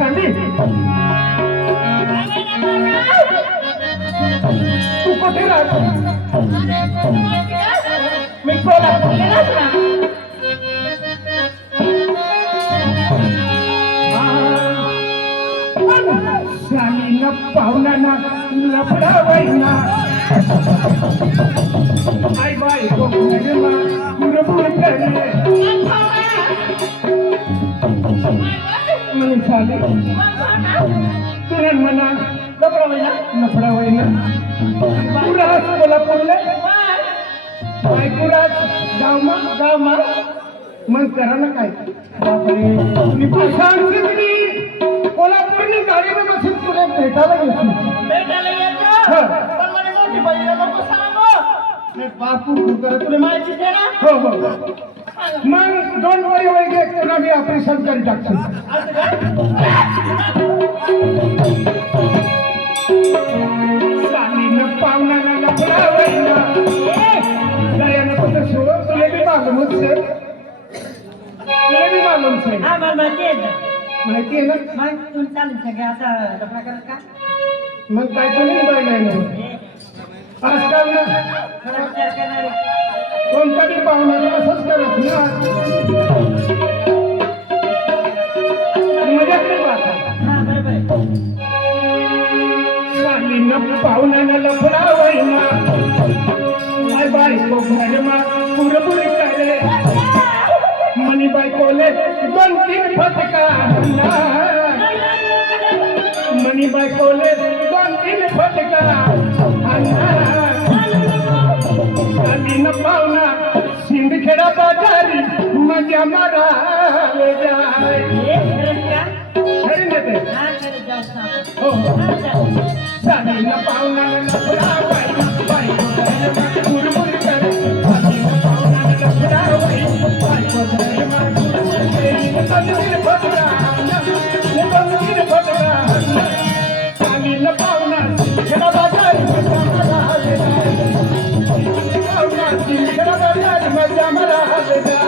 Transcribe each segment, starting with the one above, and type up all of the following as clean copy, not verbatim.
शाली तू कुठे राहतो मी कोल्हापूरला राहतो शालीनं पाहुणाना लफडावायना आई बाई गोकुळमा गुरबुर करे म्हणे शाली तुरन म्हणा लफडावायना पुरास कोल्हापूरला बायकुराज गावमा मग करा ना काय बापरे निपुषांची कोल्हापूरनी गाडीने बसून तुला भेटायला येतो बापू तुला माहिती दे ना हो हो मग दोन वरी वैगे तुला मी ऑपरेशन करून टाकतो सालीनं पाहुण्याला लफडावायना दयानं कुठं सोडून तुला बी मालूम सर तुला बी मालूम सर माहिती आहे ना मग काय तुम्ही बायला आजकाल ना कोणता बी पाहुण्याला असंच करत ना मजाक नाही पाहता शालीनं पाहुण्याला लफडावायना आई बायको घरमा पुरपुर करे मनी बायकोले 2-3 फटका मनी बायकोले 2-3 फटका शालीनं पाहुणा सिंदखेडा बाजारी मजा मारायला जाय खरी ना ते हो शालीनं पाहुण्याला लफडावायना बायको घरमा पुरपुर करे शालीनं पाहुण्याला लफडावायना बायको घरमा पुरपुर करे शालीनं पाहुणा सिंदखेडा बाजारी मजा मारायला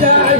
जाय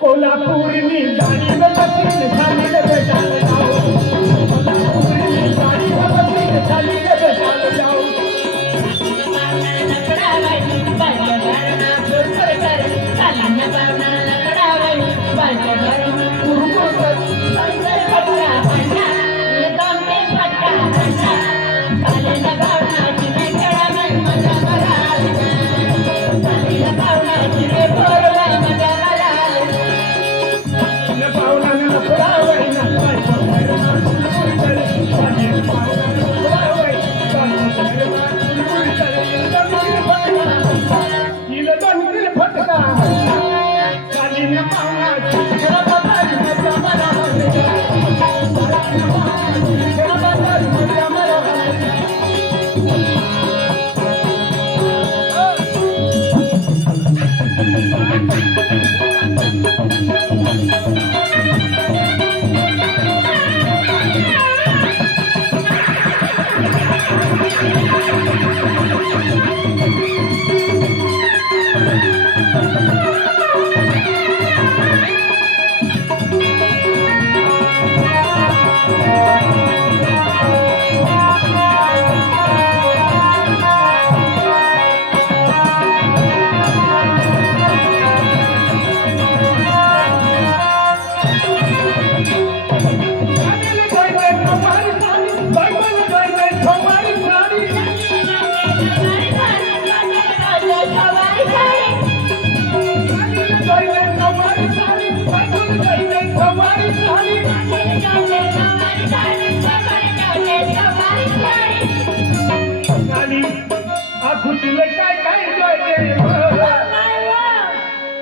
कोल्हापूरनी गाडी बसली शालीला भेटायला जाऊ कोल्हापूरनी गाडी बसली शालीला भेटायला जाऊ पाहुण्याला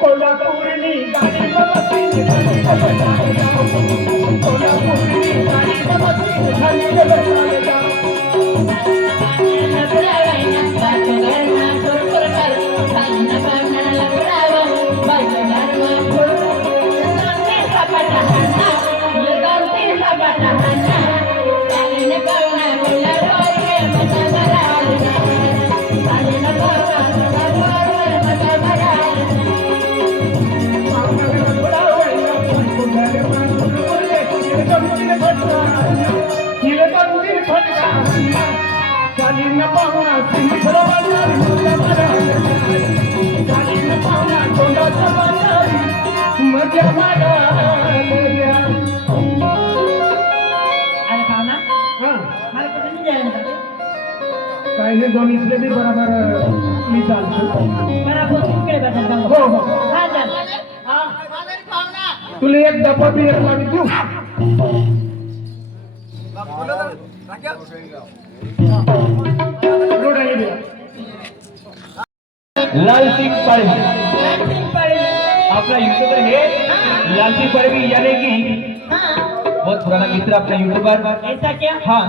कोल्हापूरनी गाडी बसली कोल्हापूरनी गाडी बसली खाली बसले जा काही दोन इथले बी बरोबर मी चालतो हो हो तुला एक डब्बा बियर लावी देऊ लाल सिंह पाड़वी अपना यूट्यूबर है लाल सिंह पाड़वी यानी कि बहुत पुराना मित्र अपना यूट्यूबर। ऐसा क्या? हाँ